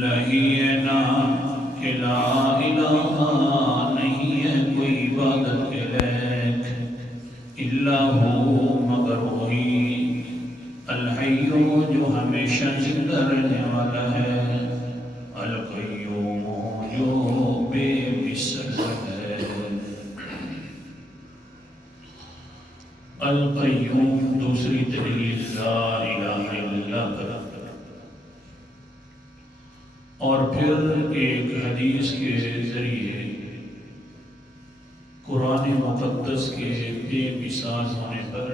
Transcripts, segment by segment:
اللہ ہی ہے نام کہ لا الہ نہیں ہے کوئی عبادت کے لائق الا ہو مگر وہی الحی جو ہمیشہ زندہ رہنے والا ہے، القیوم جو بے مثل ہے۔ القیوم دوسری دلیل لا الہ الا اللہ کا، اور پھر ایک حدیث کے ذریعے قرآن مقدس کے بے مثال ہونے پر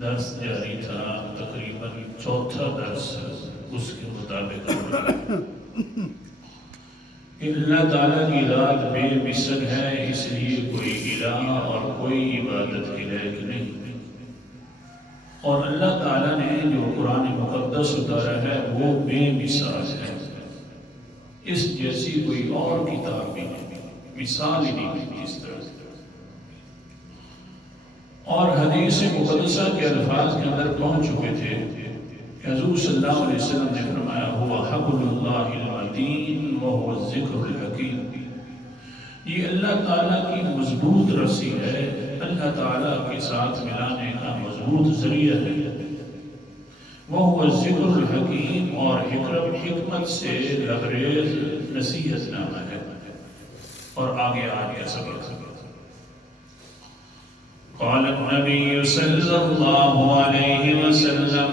درس جاری تھا، تقریباً چوتھا درس اس کے مطابق اللہ تعالیٰ کی ذات بے مثل ہے، اس لیے کوئی الہ اور کوئی عبادت کے لائق نہیں، اور اللہ تعالیٰ نے جو قرآن مقدس اتارا ہے وہ بے مثال ہے، اس جیسی کوئی اور کتاب بھی نہیں، مثال ہی نہیں اس طرح سے۔ اور حدیث مقدسہ کے الفاظ کے اندر پہنچ چکے تھے کہ حضور صلی اللہ علیہ وسلم نے فرمایا ہوا حبل اللہ المتین وہو الذکر الحکیم، یہ اللہ تعالیٰ کی مضبوط رسی ہے، اللہ تعالیٰ کے ساتھ ملانے کا مضبوط ذریعہ ہے، وہو الذکر الحکیم، اور حکمت سے لبریز نصیحت نامہ ہے۔ اور آگے سبق قال النبی صلی اللہ علیہ وسلم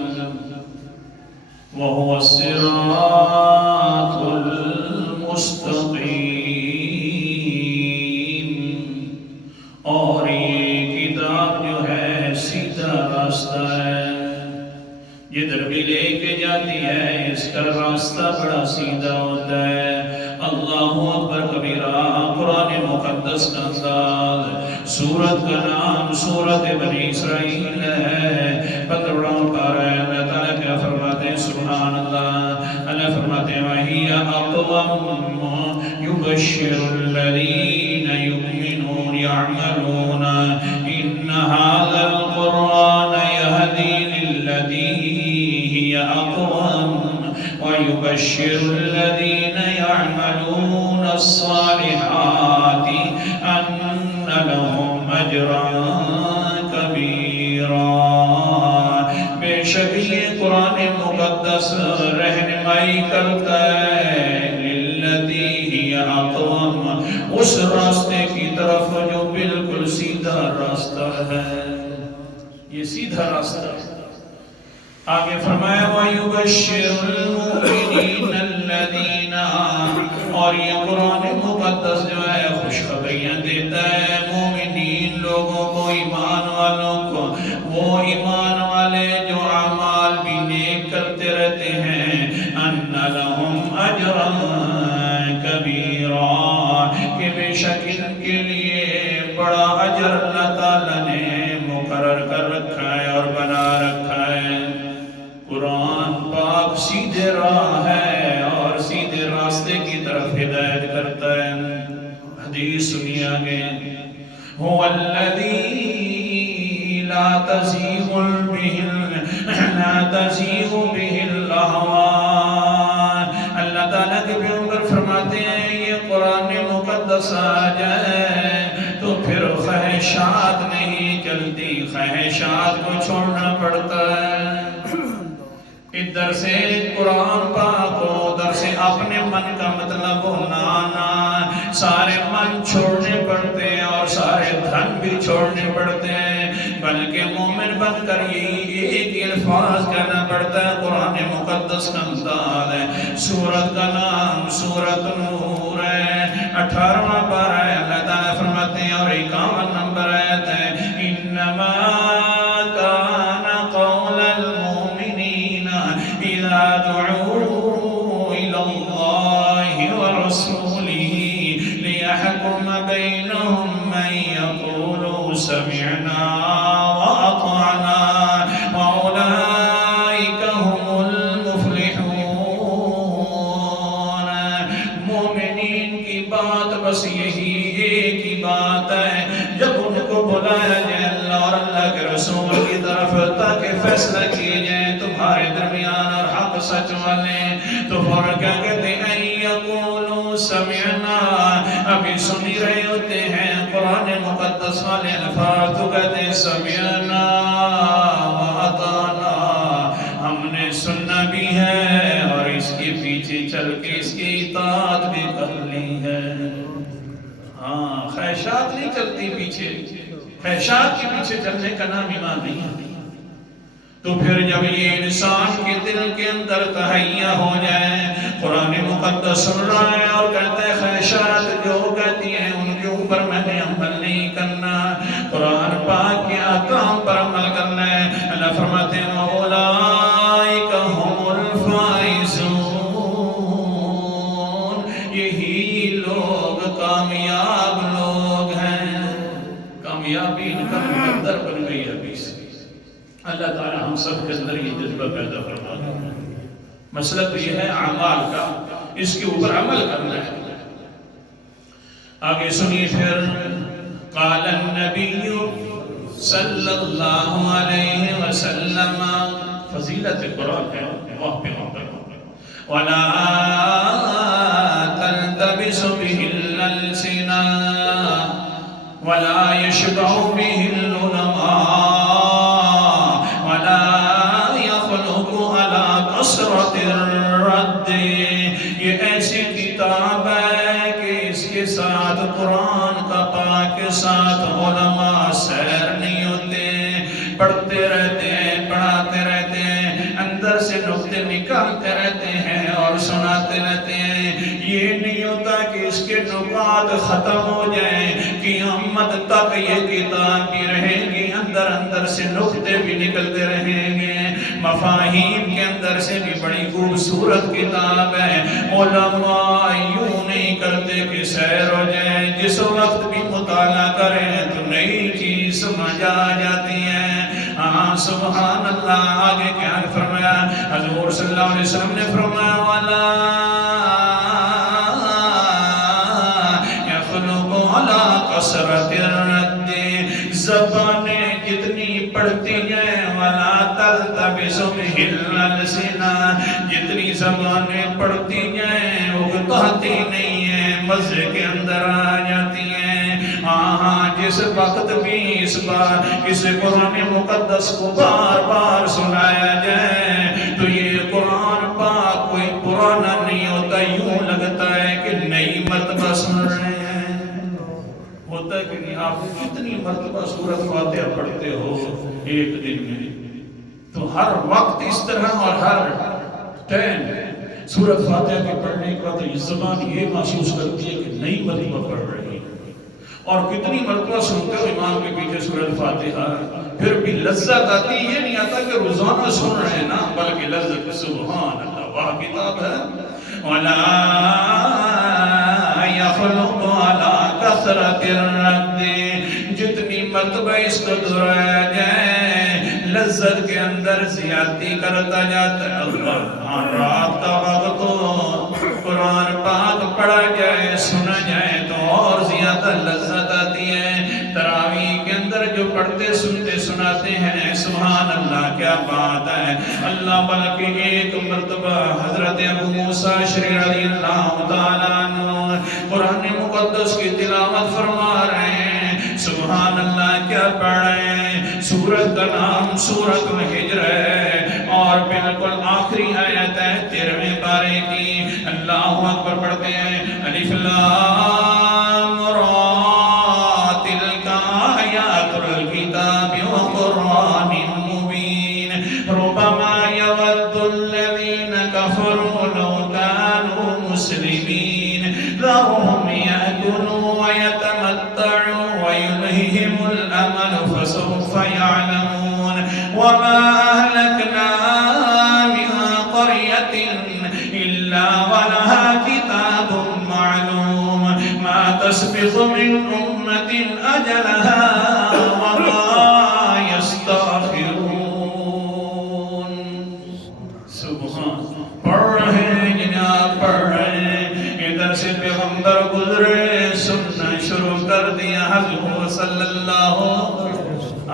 وهو الصراط المستقیم، اور یہ کتاب جو ہے سیدھا راستہ ہے، جدھر بھی لے کے جاتی ہے اس کا راستہ بڑا سیدھا ہوتا ہے۔ اللہ اکبر کبیرہ۔ قرآن مقدس کا انداز، سورت کا نام سورت بنی اسرائیل ہے، 15واں پارہ ہے۔ اللہ تعالیٰ کیا فرماتے ہیں؟ سبحان اللہ۔ اللہ فرماتے ہیں وَهِيَ أَقْوَمُ يُبَشِّرُ الَّذِينَ يُؤْمِنُونَ يَعْمَلُونَ إِنَّ هَذَا الْقُرْآنَ يَهْدِي لِلَّتِي هِيَ أَقْوَمُ وَيُبَشِّرُ الَّذِينَ يَعْمَلُونَ الصَّالِحَاتِ أَنَّ لَهُمْ أَجْرًا كَبِيرًا۔ بے شک یہ قرآن مقدس رہنمائی کرتا ہے لِلَّتِي هِيَ أَقْوَمُ، اس راستے کی طرف جو بالکل سیدھا راستہ ہے، یہ سیدھا راستہ ہے۔ آگے فرمایا وَيُبَشِّرُ الْمُؤْمِنِينَ الَّذِينَ، اور یہ قرآن مقدس جو ہے خوشخبریاں دیتا ہے مومنین لوگوں کو، ایمان والوں کو، وہ ایمان والے جو اعمال بھی نیک کرتے رہتے ہیں، أَنَّ لَهُمْ أَجْرًا كَبِيرًا، کہ بے شک ان کے لیے بڑا اجر اللہ تعالیٰ نے مقرر کر رکھا ہے اور بنا رکھا ہے۔ قرآن پاک سیدھے راہ ہے اور سیدھے راستے کی طرف ہدایت کرتا ہے۔ حدیث سنیے آگے، هو الذی لا تزیغ به الاہواء۔ اللہ تعالیٰ کے پیغمبر فرماتے ہیں یہ قرآن مقدس آ جائے تو پھر خواہشات نہیں چلتی، خواہشات کو چھوڑنا پڑتا ہے۔ ادھر سے قرآن پاک کو، ادھر سے اپنے من کا مطلب ہونا، سارے من چھوڑنے پڑتے ہیں اور سارے دھن بھی چھوڑنے پڑتے ہیں، بلکہ مومن بن کر یہی ایک الفاظ کہنا پڑتا ہے۔ قرآن مقدس کا انداز ہے، سورت کا نام سورت نور ہے، 18واں پارہ ہے۔ اللہ تعالیٰ فرماتے ہیں اور 51 نمبر آیت ہے، انما دعوا إلى الله ورسوله ليحكم بينهم من يقول سمعنا وأطعنا وأولئك هم المفلحون۔ مومنین کی بات بس یہی ایک ہی بات ہے، جب ان کو بلایا جائے اللہ اور اللہ کے رسول کی طرف تاکہ فیصلہ کیے جائیں تمہارے درمیان اور حق سچ والے، تو فوراً کیا کہتے ہیں اَن یقولوا سمعنا، ابھی سنی رہے ہوتے ہیں قرآن مقدس والے الفاظ تو کہتے ہیں سمعنا وَأَطَعْنَا، ہم نے سننا بھی ہے اور اس کے پیچھے چل کے اس کی اطاعت بھی کر لی ہے۔ ہاں، خواہشات نہیں چلتی پیچھے، خواہشات کے پیچھے چلنے کا نام ایمان نہیں ہے۔ تو پھر جب یہ انسان کے دل کے اندر تہیہ ہو جائے، قرآن مقدس سن رہا ہے اور کہتا ہے خواہشات جو کہتی ہیں ان کے اوپر میں نے عمل نہیں کرنا، قرآن پاک کے احکام پر عمل کرنا ہے۔ اللہ فرماتے ہیں اولئک هم الفائزون، یہی لوگ کامیاب لوگ ہیں۔ کامیابی ان کا مقدر بن گئی ابھی سے۔ اللہ تعالی ہم سب کے اندر یہ جذبہ پیدا فرما دے۔ مسئلہ تو یہ ہے اعمال کا، اس کے اوپر عمل کرنا ہے۔ آگے سنیے پھر قال النبی صلی اللہ علیہ وسلم، فضیلت قرآن ہے واہ پیغمبر وَلَا تَلْتَبِسُ بِهِ الْأَلْسِنَةُ وَلَا يَشْبَعُ بِهِ الْعُلَمَاءُ کثرت الرد، یہ ایسی کتاب ہے کہ اس کے ساتھ قرآن کا پاک کے ساتھ علماء سیر نہیں ہوتے، پڑھتے رہتے ہیں، پڑھاتے رہتے ہیں، اندر سے نقطے نکالتے رہتے ہیں اور سناتے رہتے ہیں۔ یہ نہیں ہوتا کہ اس کے نکات ختم ہو جائیں، قیامت تک یہ کتاب بھی رہے گی، اندر اندر سے نقطے بھی نکلتے رہیں گے، مفاہیم کے اندر سے بھی بڑی خوبصورت کتاب ہے۔ علماء یوں نہیں کرتے کہ سیر ہو جائیں، جس وقت بھی مطالعہ کریں تو نئی چیز سمجھ آ جاتی ہے۔ ہاں سبحان اللہ۔ آگے کیا فرمایا حضور صلی اللہ علیہ وسلم نے فرمایا وَلَا يَخْلُقُ عَلَىٰ کثرت الرد، زبانیں جتنی پڑھتی ہیں وَلَا تَلْتَبِسُ بِهِ الْأَلْسِنَةُ، جتنی زبانیں پڑھتی ہیں اگتاتی نہیں ہیں، مزے کے اندر آ جاتی ہیں۔ ہاں جس وقت بھی اس قرآن مقدس کو بار بار سنایا جائے تو یہ قرآن پاک کوئی پرانا نہیں ہوتا، یوں لگتا ہے کہ نئی مرتبہ سن رہے ہیں۔ ہوتا ہے کہ نہیں؟ آپ کتنی مرتبہ سورۃ فاتحہ پڑھتے ہو ایک دن میں؟ تو ہر وقت اس طرح اور ہر ٹائم سورۃ فاتحہ کے پڑھنے کے بعد یہ زبان یہ محسوس کرتی ہے کہ نئی مرتبہ پڑھ رہی ہے۔ اور کتنی مرتبہ سنتے ہو امام کے پیچھے سورۃ فاتحہ، پھر بھی لذت آتی، یہ نہیں آتا کہ روزانہ سن رہے ہیں نا، بلکہ لذت سبحان اللہ، واہ کتاب ہے۔ وَلَا يَخْلُقُ عَلَىٰ کثرت الرد، جتنی مرتبہ اس کو دہرایا جائے لذت کے اندر زیادتی کرتا جاتا ہے۔ اللہ رات کا وقت ہو قرآن پاک پڑھا جائے سنا جائے تو اور زیادہ لذت آتی ہے۔ تراویح کے اندر جو پڑھتے سنتے سناتے ہیں سبحان اللہ کیا بات ہے۔ اللہ بلکہ ایک مرتبہ حضرت ابو موسیٰ اشعری رضی اللہ تعالیٰ عنہ قرآن مقدس کی تلاوت فرما رہے ہیں، سبحان اللہ کیا پڑھ رہے ہیں۔ سورت کا نام سورۃ الحجر ہے اور بالکل آخری آیت ہے 13ویں پارے کی۔ اللہ اکبر پڑھتے ہیں الف لام را تلک آیات الکتاب وقرآن مبین ربما یود الذین کفروا لو کانوا مسلمین ذرهم یأکلوا ویتمتعوا ویلہہم الامل فسوف یعلمون وما اہلکنا من قریة الا ولها کتاب معلوم ما تسبق من امت اجلها وما یستاخرون۔ سبحان پڑھ رہے ہیں جناب پڑھ رہے ہیں، ادھر سے پیغمبر گزرے سننا شروع کر دیا حضور صلی اللہ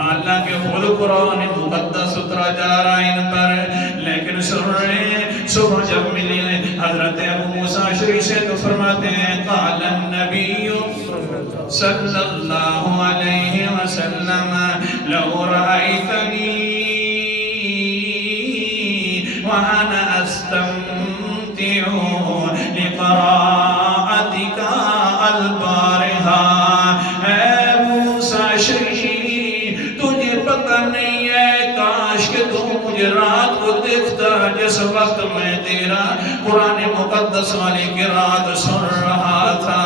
اللہ کے خود قرآن مقدس اترا جا رہا ان پر، لیکن سن رہے ہیں۔ صبح جب ملے حضرت ابو موسیٰ اشعری سے تو فرماتے ہیں قال النبی صلی اللہ علیہ وسلم لو رأیتنی وانا استمتع لقراءتک البارحہ. اے موسیٰ اشعری تجھے پتہ نہیں ہے کاش کہ تو مجھے رات کو دیکھتا جس وقت میں تیرا قرآن مقدس والی قرات سن رہا تھا.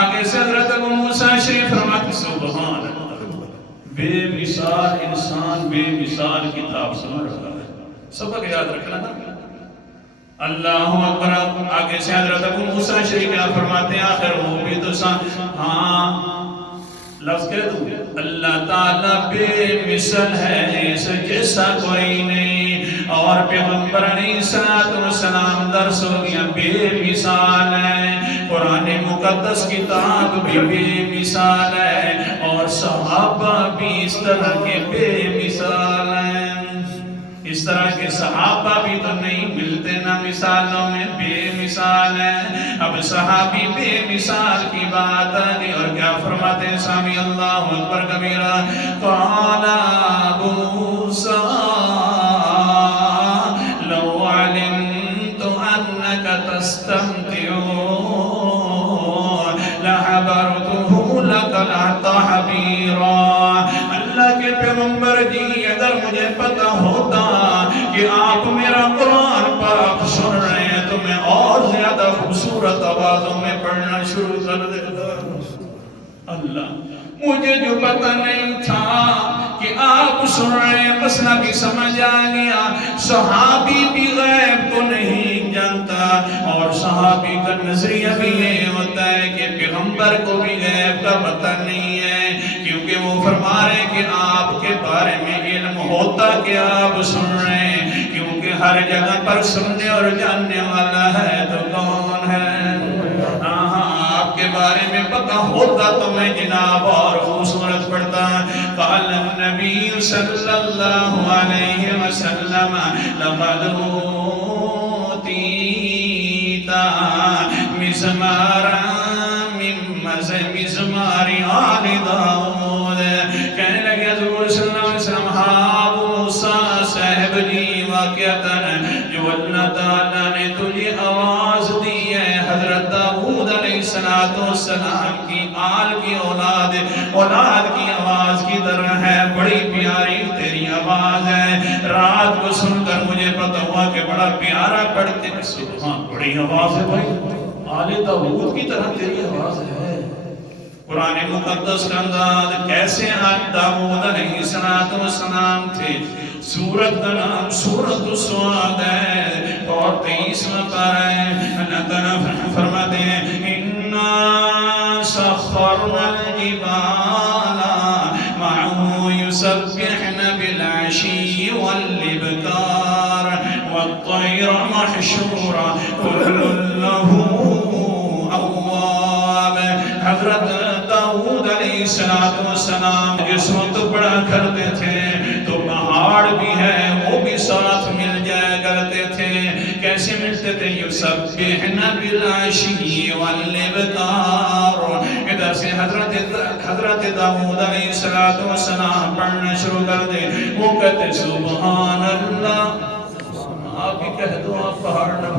آگے سے حضرت ابو موسیٰ اشعری فرماتے سبحان اللہ بے مثال انسان بے مثال کتاب سن رہا ہے. سبق یاد رکھنا نا. اللہ اکبر. آگے سے حضرت ابو موسیٰ اشعری کیا فرماتے ہیں آخر وہ بھی تو ہاں لفظ کہہ دوں اللہ تعالیٰ بے مثل ہے اس جیسا کوئی نہیں. اور پیغمبر علیہ السلام درس ہو گیا بے مثال ہے. قرآن مقدس کتاب بھی بے مثال ہے اور صحابہ بھی اس طرح کے بے مثال ہیں. اس طرح کے صحابہ بھی تو نہیں ملتے نا مثالوں میں بے مثال ہیں. اب صحابی بے مثال کی بات آگئی اور کیا فرماتے ہیں سامی اللہ اکبر کبیرہ. قال ابو موسیٰ لو علمت انك تستمتع لحبرته لك تحبيرا. اللہ کے پیغمبر جی اگر مجھے پتا ہوتا کہ آپ میرا قرآن پاک سن رہے ہیں تو میں اور زیادہ خوبصورت آوازوں میں پڑھنا شروع کر دیتا. اللہ مجھے جو پتا نہیں تھا کہ آپ سن رہے ہیں مسئلہ بھی سمجھ آ گیا. صحابی بھی غیب کو نہیں جانتا اور صحابی کا نظریہ بھی یہ ہوتا ہے کہ پیغمبر کو بھی غیب کا پتہ نہیں ہے کیونکہ وہ فرما رہے ہیں کہ آپ کے بارے میں علم ہوتا کہ آپ سن رہے ہیں کیونکہ ہر جگہ پر سننے اور جاننے والا ہے تو کون ہے. آپ کے بارے میں پتہ ہوتا تو میں جناب اور خوبصورت پڑھتا. قال النبی صلی اللہ علیہ وسلم لقد اوتیت مزمارا من مزمار آل داؤد. کہنے لگے حضور صلی اللہ علیہ وسلم ابو موسیٰ صاحب جی واقعتاً جو اللہ تعالیٰ نے تجھے آواز دی ہے حضرت داؤد علیہ السلام کی آل کی اولاد کی آواز کی طرح ہے. بڑی پیاری تیری آواز ہے. رات کو سن کر مجھے پتہ ہوا کہ بڑا پیارا پڑھتے ہیں. سبحان بڑی آواز ہے بھائی. آل داؤد کی طرح تیری آواز ہے. قرآن مقدس کا انداز کیسے آل داؤد علیہ السلام تھے. سورت کا نام سورت السواد ہے اور 23واں پارہ ہے. اللہ تعالیٰ فرماتے ہیں اِنَّا سَخَّرْنَا الْجِبَالَ مَعَهُ يُسَبِّحْنَ بِالْعَشِيِّ وَالْإِبْكَارِ وَالطَّيْرَ مَحْشُورًا كُلٌّ لَهُ أَوَّابٌ. حضرت داؤد علیہ السلام جس وقت پڑھا کرتے تھے تو پہاڑ بھی ہے وہ بھی ساتھ مل جایا کرتے تھے. کیسے ملتے تھے؟ یسبحن بالعشی والابکار. ادھر سے حضرت داؤد علیہ السلام پڑھنا شروع کر دے. وہ کہتے سبحان اللہ. آپ بھی کہہ دو آپ پہاڑ نہ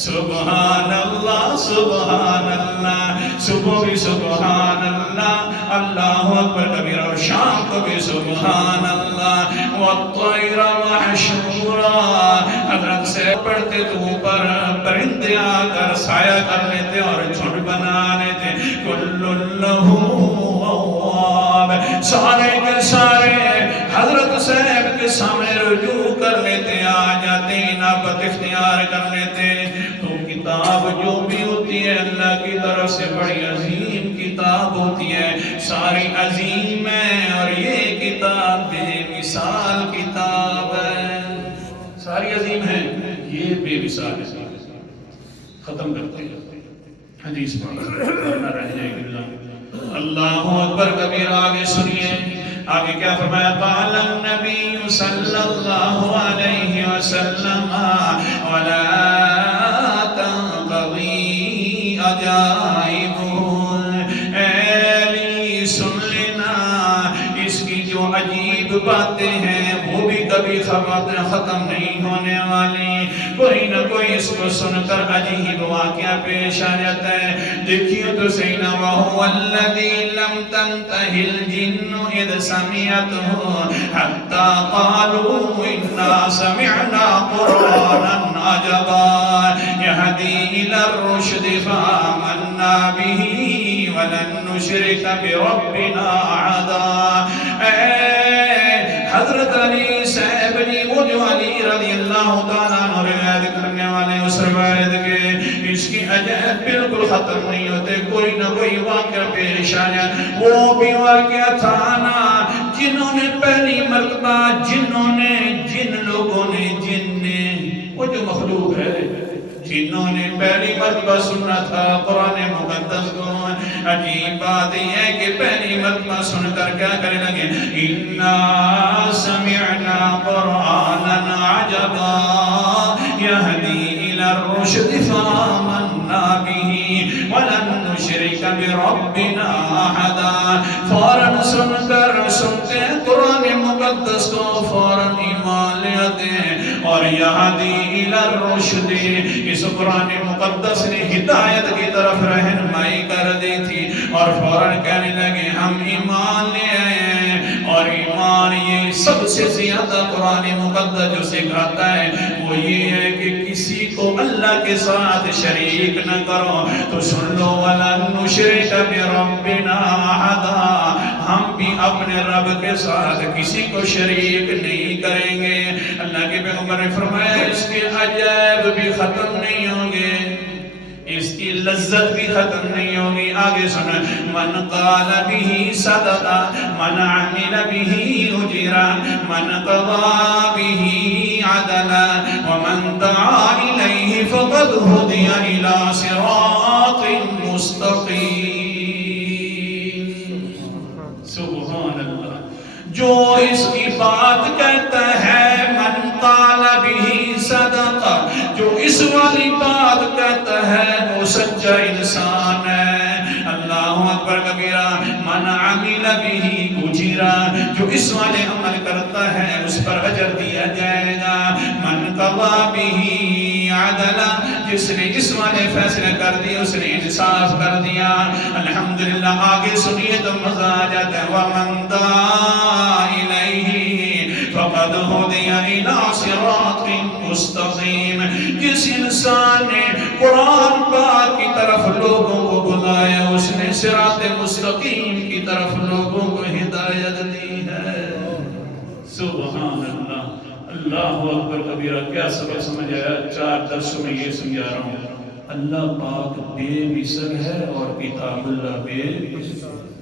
سبحان اللہ سبحان اللہ. صبح بھی سبحان اللہ اللہ اکبر کبیرہ اور شام کو بھی سبحان اللہ. والطیر محشورا. حضرت سے پڑھتے تو اوپر پرندے آ کر سایہ کر لیتے اور جھنڈ بنا لیتے. کل لہ اواب. سارے کے سارے حضرت صاحب کے سامنے رجوع کر لیتے آ جاتے انابت اختیار کر لیتے. تو کتاب جو بھی ہوتی ہے اللہ کی طرف سے بڑی عظیم کتاب ہوتی ہے. ساری عظیم ہے اور یہ کتاب بے مثال کتاب ہے. ساری عظیم ہے یہ بے مثال ہے. ختم کرتے ہیں حدیث پڑھنا رہ جائے گی. اللہ اکبر کبیرہ. آگے سنیے آگے کیا فرمایا؟ قال النبی صلی اللہ علیہ وسلم ولا تنقضی عجائبہ، اے علی سن لینا، اس کی جو عجیب باتیں ہیں وہ بھی کبھی ختم نہیں ہونے والی، کوئی نہ کوئی اس کو سن کر عجیب واقعہ پیش آ جاتا ہے۔ دیکھیے تو سینا وَهُوَ الَّذِي لَمْ تَنْتَهِ الْجِنُّ إِذْ سَمِعَتْهُ حَتَّى قَالُوا إِنَّا سَمِعْنَا قُرْآنًا عَجَبًا يَهْدِي إِلَى الرُّشْدِ فَآمَنَّا بِهِ وَلَن نُّشْرِكَ بِرَبِّنَا أَحَدًا۔ حضرت علی صاحب نے وہ جو علی رضی اللہ تعالیٰ عنہ روایت کرنے والے اس روایت کے اس کی عجائب بالکل ختم نہیں ہوتے، کوئی نہ کوئی واقعہ پیش آیا۔ وہ بھی واقعہ تھا نا جنہوں نے پہلی مرتبہ جن لوگوں نے وہ جو مخلوق ہے جنہوں نے پہلی مرتبہ سننا تھا قرآن مقدس کو، عجیب بات یہ ہے کہ پہلی مرتبہ سن کر کیا کرنے لگے؟ اِنَّا سَمِعْنَا قُرْآنًا عَجَبًا يَهْدِي إِلَى الرُّشْدِ فَآمَنَّا بِهِ وَلَن نُّشْرِكَ بِرَبِّنَا أَحَدًا۔ فوراً سنتے ہیں قرآن مقدس کو، فوراً ایمان لے آتے ہیں، اور یہدی الی الرشد، اس قرآن مقدس نے ہدایت کی طرف رہنمائی کر دی تھی، اور فوراً کہنے لگے ہم ایمان لے آئے ہیں۔ اور ایمان یہ سب سے زیادہ قرآن مقدس جو سکھاتا ہے وہ یہ ہے کہ کسی کو اللہ کے ساتھ شریک نہ کرو۔ تو سن لو وَلَن نُّشْرِكَ بِرَبِّنَا أَحَدًا، ہم بھی اپنے رب کے ساتھ کسی کو شریک نہیں کریں گے۔ اللہ کے پیغمبر نے فرمایا اس کے عجائب بھی ختم نہیں ہوں گے، اس کی لذت بھی ختم نہیں ہوگی۔ آگے سنیں، من قال به صدق، من عمل به اجر، من قضى به عدل، ومن دعا الیہ فقد ہدی الى صراط مستقیم۔ سبحان اللہ۔ جو اس کی بات کہتا ہے من قال به صدق، جو اس والی بات کہتا ہے وہ سچا انسان ہے۔ اللہ اکبر کبیرہ۔ من عمل به اجر، جو اس والے عمل کرتا ہے اس پر اجر دیا جائے گا۔ من قضى به عدل، جس نے اس والے فیصلے کر دیے اس نے انصاف کر دیا۔ الحمدللہ۔ آگے سنیے تو مزہ آ جاتا ہے۔ ومن دعا الیہ فقد ہدی الی صراط مستقیم، جس انسان نے قرآن پاک کی طرف لوگوں کو بلایا اس نے صراط مستقیم کی طرف لوگوں کو ہدایت دی ہے۔ سبحان اللہ۔ اللہ اکبر کبیرہ۔ کیا سبق سمجھ آیا؟ 4 درسوں میں یہ سمجھا رہا ہوں، اللہ پاک بے مثل ہے اور کتاب اللہ بے مثل۔